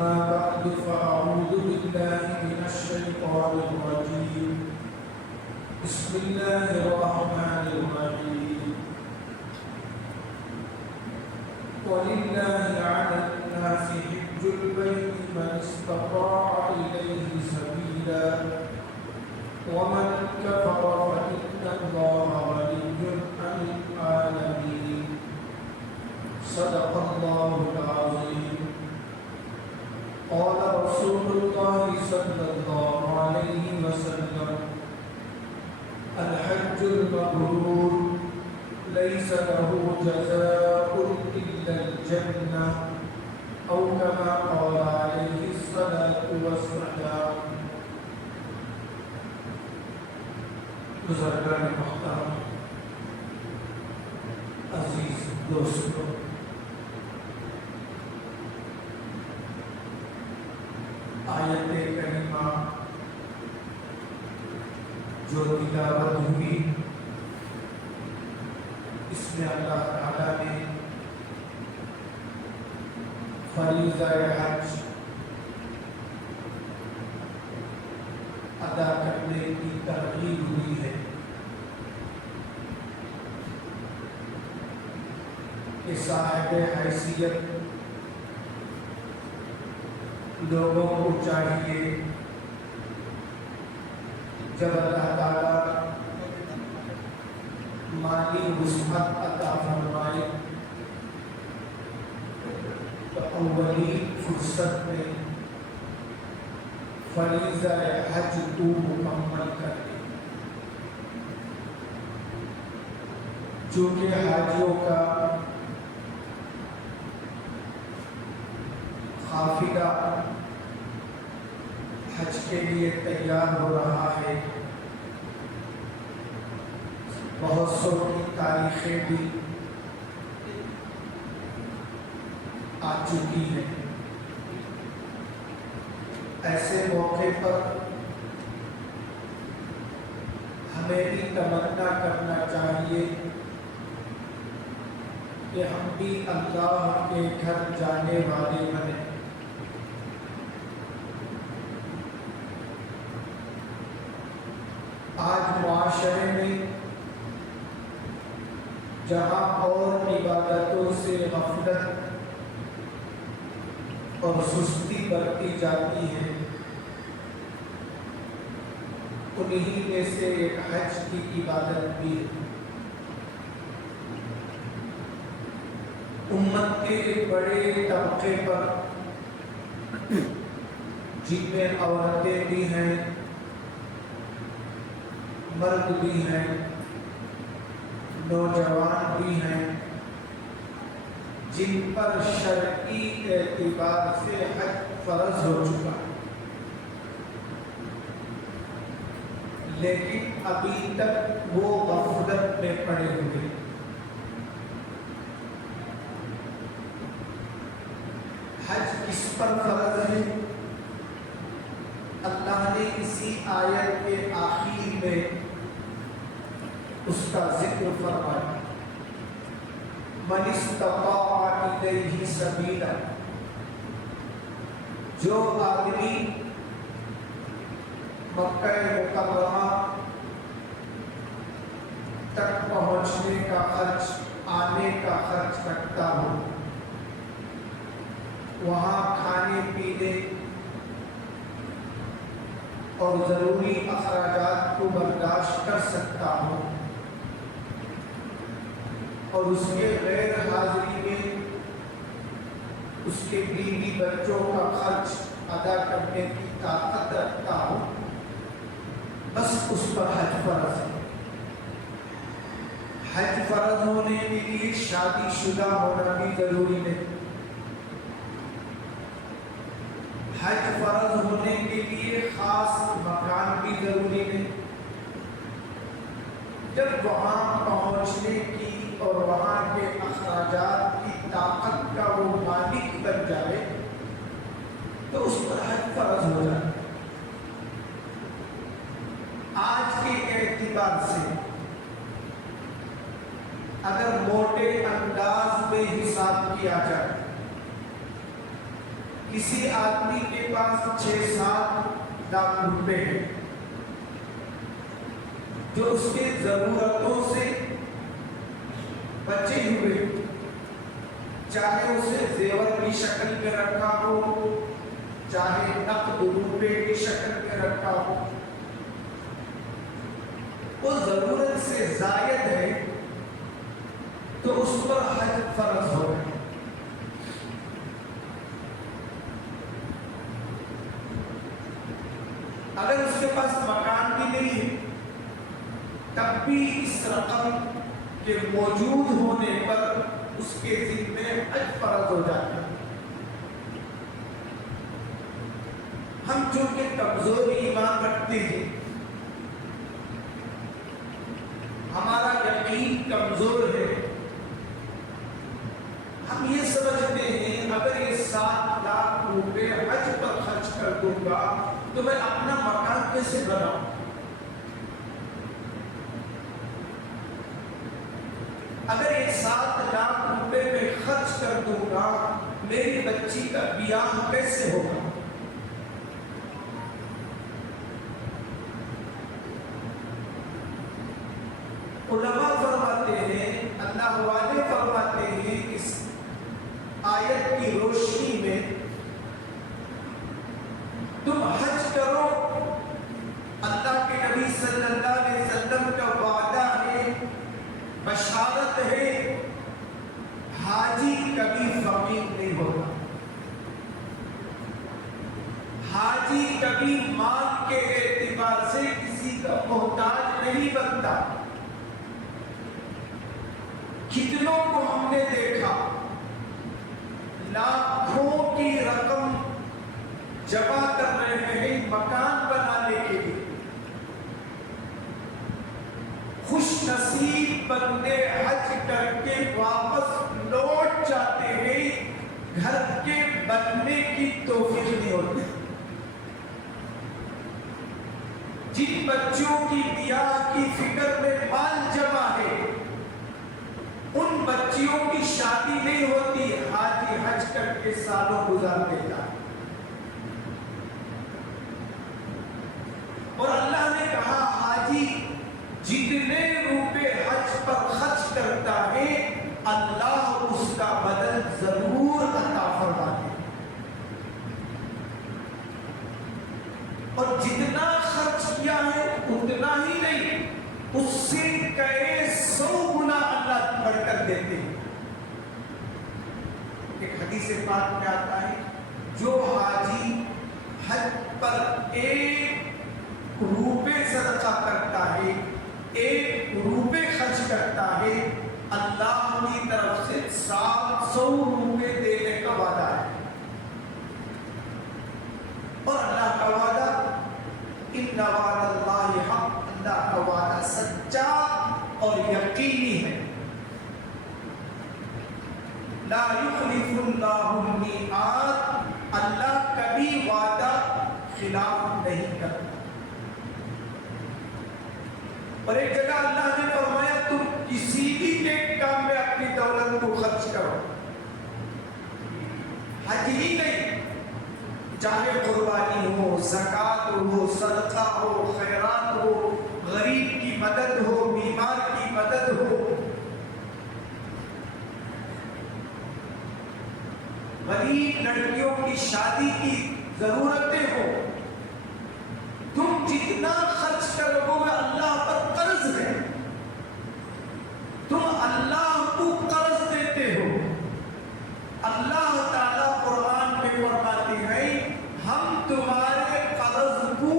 أما بعد فأعوذ بالله من الشيطان الرجيم بسم الله الرحمن الرحيم ولله على الناس حج البيت من استطاع إليه سبيلا ومن كفر فإن الله غني عن العالمين صدق الله العظيم قال رسول الله صلى الله عليه وسلم الحج المبرور ليس له جزاء إلا الجنة أو كما قال عليه الصلاة والسلام. بزرگان محترم، عزیز دوستوں، آیت کریمہ جو تلاوت ہوئی اس میں اللہ تعالیٰ نے فریضہ حج ادا کرنے کی ترغیب ہوئی ہے کہ صاحب حیثیت لوگوں کو چاہیے جب اللہ تعالیٰ مالی وسعت عطا فرمائے تو اولی فرصت میں فریضہ حج تو مکمل کر دے، چونکہ حاجیوں کا قافلہ حج کے لیے تیار ہو رہا ہے، بہت سو کی تاریخیں بھی آ چکی ہیں۔ ایسے موقع پر ہمیں بھی تمنا کرنا چاہیے کہ ہم بھی اللہ کے گھر جانے والے بنیں۔ آج معاشرے میں جہاں اور عبادتوں سے غفلت اور سستی برتی جاتی ہے، انہی میں سے ایک حج کی عبادت بھی ہے۔ امت کے ایک بڑے طبقے پر جن میں عورتیں بھی ہیں، مرد بھی ہیں، نوجوان بھی ہیں، جن پر شرعی اعتبار سے حج فرض ہو چکا ہے، لیکن ابھی تک وہ غفلت میں پڑے ہوئے۔ حج کس پر فرض ہے؟ اللہ نے اسی آیت کے آخر میں اس کا ذکر فرمایا، من استطاع الیہ سبیلا، جو آدمی مکہ مکرمہ تک پہنچنے کا خرچ، آنے کا خرچ رکھتا ہو، وہاں کھانے پینے اور ضروری اخراجات کو برداشت کر سکتا ہو، اور اس کے غیر حاضری میں اس کے بیوی بچوں کا خرچ ادا کرنے کی طاقت رکھتا ہو، بس اس پر حج فرض ہے۔ حج فرض ہونے کے لیے شادی شدہ ہونا بھی ضروری نہیں، حج فرض ہونے کے لیے خاص مکان بھی ضروری نہیں۔ جب وہاں پہنچنے کی اور وہاں کے اخراجات کی طاقت کا وہ مالک بن جائے تو اس پر حج فرض ہو جائے۔ آج کے اعتبار سے اگر موٹے انداز میں حساب کیا جائے کسی آدمی کے پاس 6-7 لاکھ روپے ہیں جو اس کے ضرورتوں سے بچے ہوئے، چاہے اسے زیور کی شکل میں رکھا ہو، چاہے نقد روپے کی شکل میں رکھا ہو، وہ ضرورت سے زائد ہے تو اس پر حج فرض ہو گئے۔ اگر اس کے پاس مکان بھی نہیں ہے تب بھی اس رقم کے موجود ہونے پر اس کے ذمے حج فرض ہو جاتا ہے۔ ہم چونکہ کمزور ایمان رکھتے ہیں، ہمارا یقین کمزور ہے، ہم یہ سمجھتے ہیں اگر یہ 7 لاکھ روپے حج پر خرچ کر دوں گا تو میں اپنا مکان کیسے بناؤں؟ اگر یہ 7 لاکھ روپے میں خرچ کر دوں گا میری بچی کا بیاہ کیسے ہوگا؟ علماء فرماتے ہیں، اللہ والے فرماتے ہیں، اس آیت کی روشنی میں تم حج کرو، اللہ کے نبی صلی اللہ علیہ وسلم کا وعدہ ہے، بشارت ہے، حاجی کبھی فقیر نہیں ہوگا، حاجی کبھی مال کے اعتبار سے کسی کا محتاج نہیں بنتا۔ کتنوں کو ہم نے دیکھا لاکھوں کی رقم جمع کر رہے ہیں مکان بنانے کے لیے، خوش نصیب بندے حج کر کے واپس لوٹ جاتے ہیں، گھر کے بننے کی توفیق نہیں ہوتی۔ جن بچوں کی بیاہ کی فکر میں مال جمع ہے ان بچیوں کی شادی نہیں ہوتی، حاجی حج کر کے سالوں گزار دیتا۔ اور اللہ نے کہا حاجی جتنے روپے حج پر خرچ کرتا ہے اللہ اس کا بدل ضرور عطا فرماتے ہیں، اور جتنا خرچ کیا ہے اتنا ہی نہیں، اس سے کئی 100 گنا اللہ بڑھ کر دیتے ہیں۔ ایک حدیث پاک میں آتا ہے جو حاجی حج پر 1 روپے صدقہ کرتا ہے، 1 روپے خرچ کرتا ہے، اللہ کی طرف سے 700 روپے دینے کا وعدہ ہے۔ اور اللہ کا وعدہ ان وعد اللہ حق، اللہ کا وعدہ سچا اور یقینی ہے۔ لا یخلف اللہ المیعاد، اللہ کبھی وعدہ خلاف نہیں کرتا۔ اور ایک جگہ اللہ نے فرمایا تم کسی بھی نیک کام میں اپنی دولت کو خرچ کرو، حج ہی نہیں، چاہے قربانی ہو، زکوٰۃ ہو، صدقہ ہو، خیرات ہو، غریب کی مدد ہو، بیمار کی مدد ہو، غریب لڑکیوں کی شادی کی ضرورتیں ہو، تم جتنا خرچ کرو گے اللہ پر قرض ہے، تم اللہ کو قرض دیتے ہو۔ اللہ تعالیٰ قرآن میں فرماتے ہیں ہم تمہارے قرض کو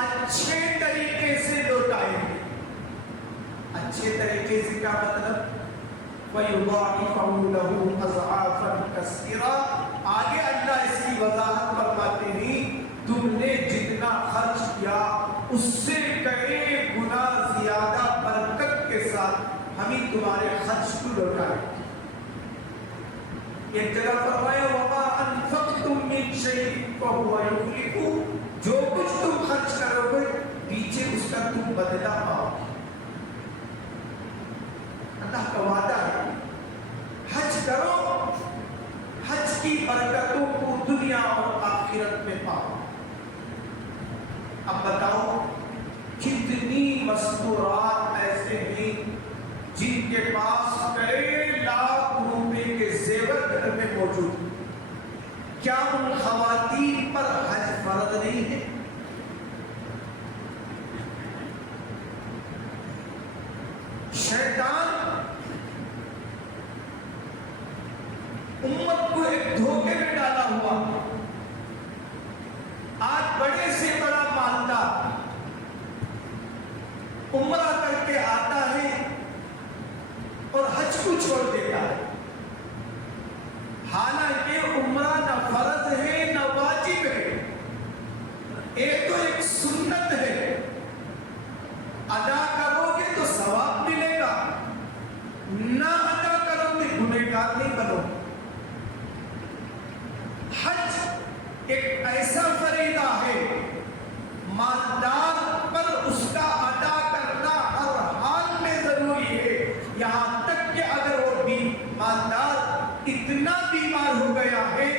اچھے طریقے سے لوٹائیں گے۔ اچھے طریقے سے کیا مطلب؟ وَيُضَاعِفَهُ لَهُ أَضْعَافًا كَثِيرًا۔ آگے اللہ اس کی وضاحت فرماتے ہیں تم نے جتنا خرچ کیا اس سے کئی گنا زیادہ برکت کے ساتھ ہم ہی تمہارے خرچ کو لوٹائیں گے۔ ایک جگہ فرمایا وَمَا أَنفَقْتُم مِّن شَيْءٍ فَهُوَ يُخْلِفُهُ، جو کچھ تم خرچ کرو گے پیچھے اس کا تم بدلہ پاؤ گے۔ اللہ کا وعدہ ہے حج کرو، حج کی برکتوں کو دنیا دنیا اور آخرت میں پاؤ۔ اب بتاؤ کتنی مستورات ایسے ہیں جن کے پاس کئی لاکھ روپے کے زیور گھر میں موجود ہیں، کیا ان خواتین پر حج فرض نہیں ہے؟ شیطان امت کو ایک دھوکے میں ڈالا ہوا، آج بڑے سے بڑا مالدار عمرہ کر کے آتا ہے اور حج کو چھوڑ دیتا ہے، حالانکہ عمرہ نہ فرض ہے نہ واجب ہے، تو ایک سنت ہے، ادا کرو گے تو ثواب ملے گا، نہ ادا کرو گے گنہگار نہیں بنو۔ حج ایک ایسا فریضہ ہے مالدار پر اس کا ادا کرنا ہر حال میں ضروری ہے، یہاں تک کہ اگر وہ بھی مالدار اتنا بیمار ہو گیا ہے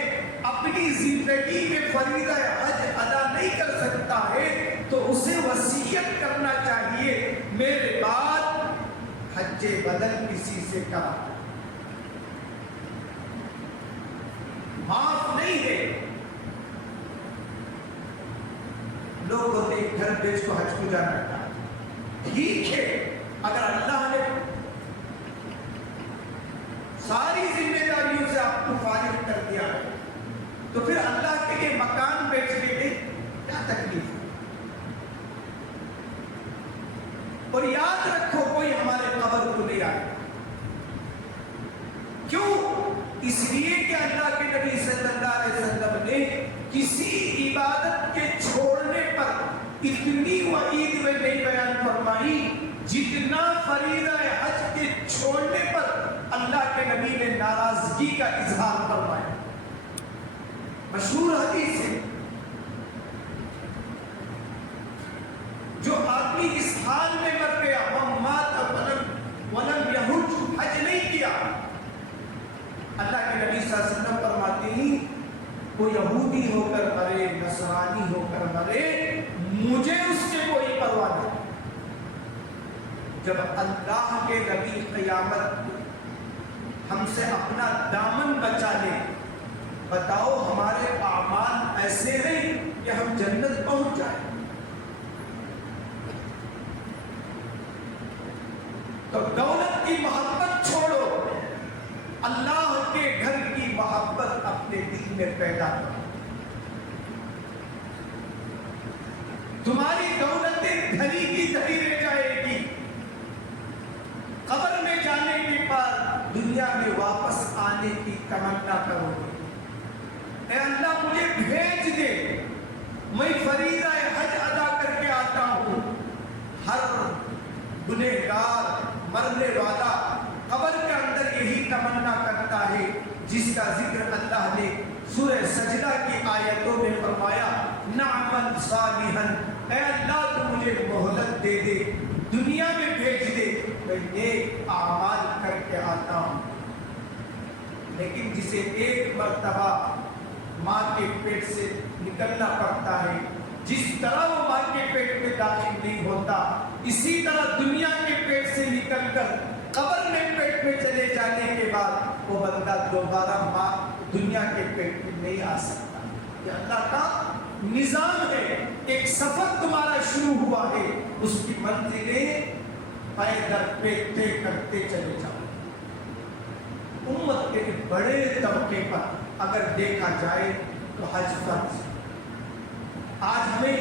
اپنی زندگی میں فریضہ حج ادا نہیں کر سکتا ہے تو اسے وصیت کرنا چاہیے میرے بعد حج بدل کسی سے کرا، معاف نہیں ہے۔ لوگ ہوتے گھر بیچ کو حج کو جانا تھا، ٹھیک ہے، اگر اللہ نے ساری ذمہ داریوں سے آپ کو فارغ کر دیا ہے تو پھر اللہ کے لیے مکان بیچنے میں کیا تکلیف ہے؟ اور یاد رکھو کوئی ہمارے قبر کو نہیں آئے، کیوں؟ اس لیے کہ اللہ کے نبی صلی اللہ علیہ وسلم نے کسی عبادت کے چھوڑنے پر اتنی وعید میں نہیں بیان فرمائی جتنا فریضہ حج کے چھوڑنے پر اللہ کے نبی نے ناراضگی کا اظہار فرمایا۔ مشہور حدیث ہے، جو آدمی اس حال میں مر گیا ولم یحج، حج نہیں کیا، اللہ کے نبی صلی اللہ علیہ وسلم فرماتے ہیں وہ یہودی ہو کر مرے، نصرانی ہو کر مرے، مجھے اس سے کوئی پرواہ نہیں۔ جب اللہ کے نبی قیامت ہم سے اپنا دامن بچا لے، بتاؤ ہمارے اعمال ایسے ہیں کہ ہم جنت پہنچ جائیں؟ تو دولت کی محبت چھوڑو، اللہ کے گھر کی محبت اپنے دل میں پیدا کرو۔ تمہاری دولتیں دھری کی دھری رہ جائے گی، قبر میں جانے کے بعد دنیا میں واپس آنے کی تمنا کرو گے، اے اللہ مجھے بھیج دے، میں فریضہ حج ادا کر کے آتا ہوں۔ ہر گنہگار مرنے والا قبر کے اندر یہی تمنا کرتا ہے جس کا ذکر اللہ نے سورہ سجدہ کی آیتوں میں فرمایا، نعمل صالحا، اے اللہ تو مجھے مہلت دے دے، دنیا میں بھیج دے، میں نیک اعمال کر کے آتا ہوں۔ لیکن جسے ایک مرتبہ ماں کے پیٹ سے نکلنا پڑتا ہے، جس طرح وہ ماں کے پیٹ میں داخل نہیں ہوتا، اسی طرح دنیا کے پیٹ سے نکل کر قبر میں پیٹ میں چلے جانے کے بعد وہ بندہ دوبارہ ماں دنیا کے پیٹ میں نہیں آ سکتا۔ یہ اللہ کا نظام ہے، ایک سفر تمہارا شروع ہوا ہے، اس کی منزلیں پے در پہ طے کرتے چلے جاؤ۔ امت کے بڑے طبقے پر اگر دیکھا جائے تو حج فرض۔ آج ہمیں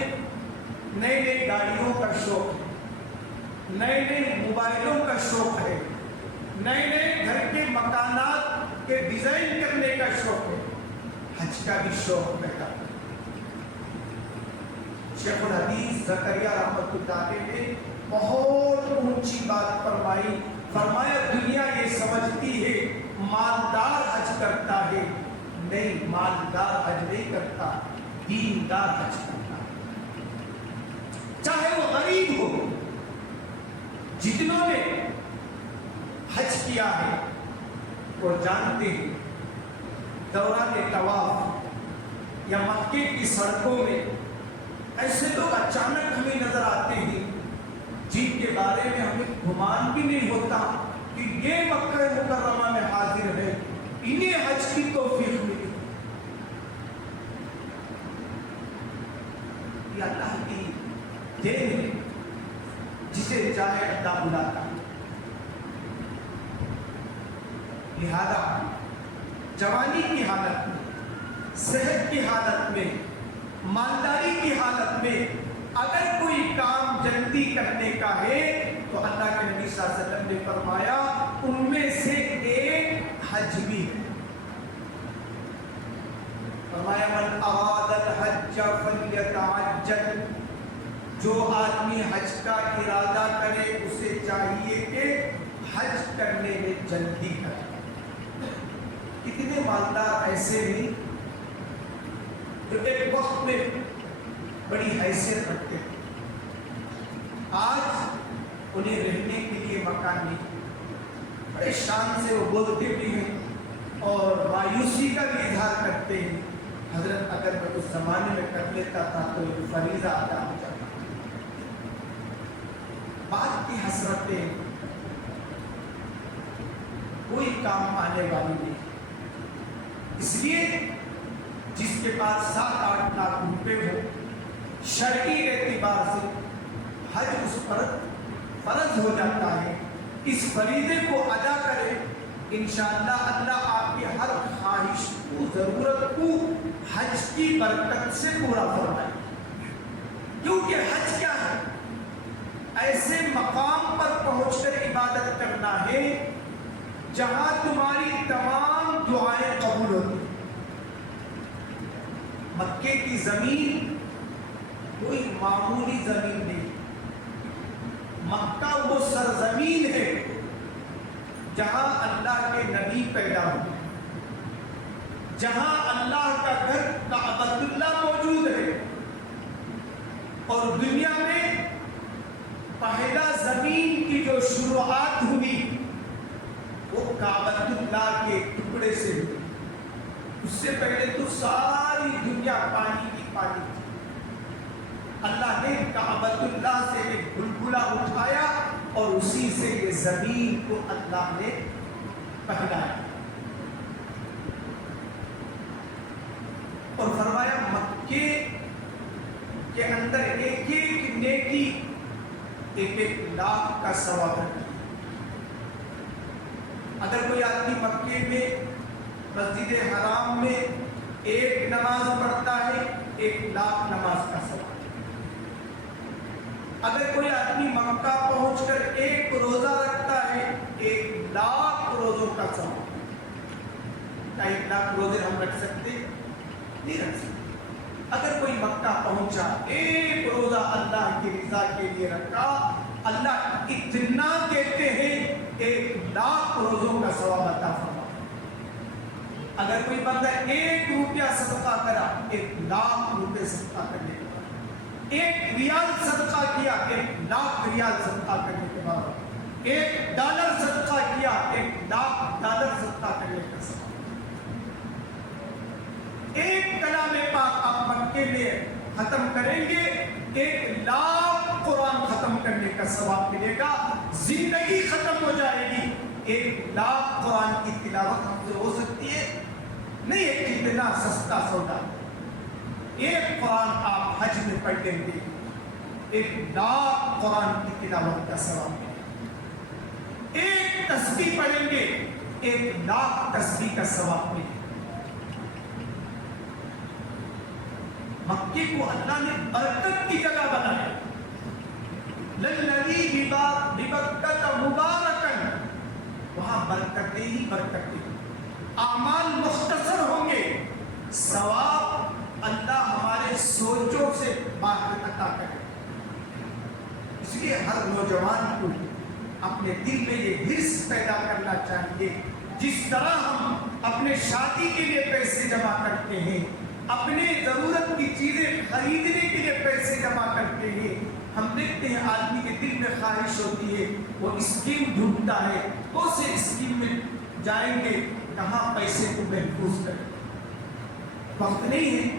نئی نئی گاڑیوں کا شوق ہے، نئے نئے موبائلوں کا شوق ہے، نئے نئے گھر کے مکانات کے ڈیزائن کرنے کا شوق ہے، حج کا بھی شوق پیدا ہے۔ شیخ الحدیث زکریا رحمۃ اللہ علیہ نے بہت اونچی بات فرمائی، فرمایا دنیا یہ سمجھتی ہے مالدار حج کرتا ہے، نہیں، مالدار حج نہیں کرتا، دیندار حج کرتا ہے۔ چاہے وہ غریب ہو، جتنوں نے حج کیا ہے وہ جانتے ہیں دوران طواف یا مکے کی سڑکوں میں ایسے لوگ اچانک ہمیں نظر آتے ہیں جن کے بارے میں ہمیں گمان بھی نہیں ہوتا کہ یہ مکہ مکرمہ میں حاضر ہے، انہیں حج کی توفیق ملی۔ یہ اللہ کی دین ہے، جسے چاہے اللہ بلاتا ہے۔ لہذا جوانی کی حالت میں، صحت کی حالت میں، مالداری کی حالت میں اگر کوئی کام جلدی کرنے کا ہے تو اللہ کے نبی صلی اللہ علیہ وسلم نے فرمایا ان میں سے ایک حج بھی ہے۔ فرمایا من اراد الحج فلیتعجل، جو آدمی حج کا ارادہ کرے اسے چاہیے کہ حج کرنے میں جلدی کرے۔ کتنے مالدار ایسے ہیں جو ایک وقت میں بڑی حیثیت رکھتے ہیں، آج انہیں رہنے کے لیے مکان نہیں، بڑے شان سے وہ بولتے بھی ہیں اور مایوسی کا بھی اظہار کرتے ہیں، حضرت اگر میں اس زمانے میں کر لیتا تھا تو یہ فریضہ ادا ہو جاتا۔ بات کی حسرتیں کوئی کام آنے والی نہیں، اس لیے جس کے پاس 7-8 لاکھ روپے ہو، شرعی اعتبار سے حج اس پر فرض ہو جاتا ہے، اس فریضے کو ادا کرے، انشاءاللہ اللہ آپ کی ہر خواہش کو، ضرورت کو حج کی برکت سے پورا فرمائے۔ کیونکہ حج کیا ہے؟ ایسے مقام پر پہنچ کر عبادت کرنا ہے جہاں تمہاری تمام دعائیں قبول ہوتی۔ مکے کی زمین کوئی معمولی زمین نہیں، مکہ وہ سرزمین ہے جہاں اللہ کے نبی پیدا ہوئے، جہاں اللہ کا گھر کعبۃ اللہ موجود ہے، اور دنیا میں پہلا زمین کی جو شروعات ہوئی وہ کعبۃ اللہ کے ٹکڑے سے ہوئی۔ اس سے پہلے تو ساری دنیا پانی کی پانی تھی، اللہ نے کعبۃ اللہ سے ایک بلبلہ اٹھایا اور اسی سے یہ زمین کو اللہ نے پہلایا اور فرمایا مکے کے اندر ایک ایک نیکی 1-1 لاکھ کا ثواب ہے۔ اگر کوئی آدمی مکے میں مسجد حرام میں ایک نماز پڑھتا ہے 1 لاکھ نماز کا ثواب۔ اگر کوئی آدمی مکہ پہنچ کر ایک روزہ رکھتا ہے 1 لاکھ روزوں کا ثواب۔ کیا 1 لاکھ روزے ہم رکھ سکتے؟ نہیں رکھ سکتے۔ اگر کوئی مکہ پہنچا ایک روزہ اللہ کی رضا کے لیے رکھا، اللہ اتنا کہتے ہیں 1 لاکھ روزوں کا ثواب عطا فرمائے۔ اگر کوئی بندہ 1 روپیہ صدقہ کرا 1 لاکھ روپے صدقہ کرنے کے بعد، 1 ریال صدقہ کیا 1 لاکھ ریال صدقہ کرنے کے بعد، 1 ڈالر صدقہ کیا 1 لاکھ ڈالر صدقہ کرنے کا ثواب۔ ایک کلام پاک آپ مکے میں ختم کریں گے 1 لاکھ قرآن ختم کرنے کا ثواب ملے گا۔ زندگی ختم ہو جائے گی، 1 لاکھ قرآن کی تلاوت ہم سے ہو سکتی ہے نہیں؟ ایک اتنا سستا سودا، ایک قرآن آپ حج میں پڑھ لیں گے 1 لاکھ قرآن کی تلاوت کا ثواب ملے گا۔ ایک تسبیح پڑھیں گے 1 لاکھ تسبیح کا ثواب ملے گا۔ مکے کو اللہ نے برکت کی جگہ بنایا، للذی ببکۃ مبارکا، وہاں برکتیں ہی برکتیں، اعمال مختصر ہوں گے، ثواب اللہ ہمارے سوچوں سے باہر عطا کرے۔ اس لیے ہر نوجوان کو اپنے دل میں یہ حرص پیدا کرنا چاہیے، جس طرح ہم اپنے شادی کے لیے پیسے جمع کرتے ہیں، اپنے ضرورت کی چیزیں خریدنے کے لیے پیسے جمع کرتے ہیں، ہم دیکھتے ہیں آدمی کے دل میں خواہش ہوتی ہے، وہ اسکیم ڈھونڈتا ہے، کون سے اسکیم میں جائیں گے، کہاں پیسے کو محفوظ کریں۔ وقت نہیں ہے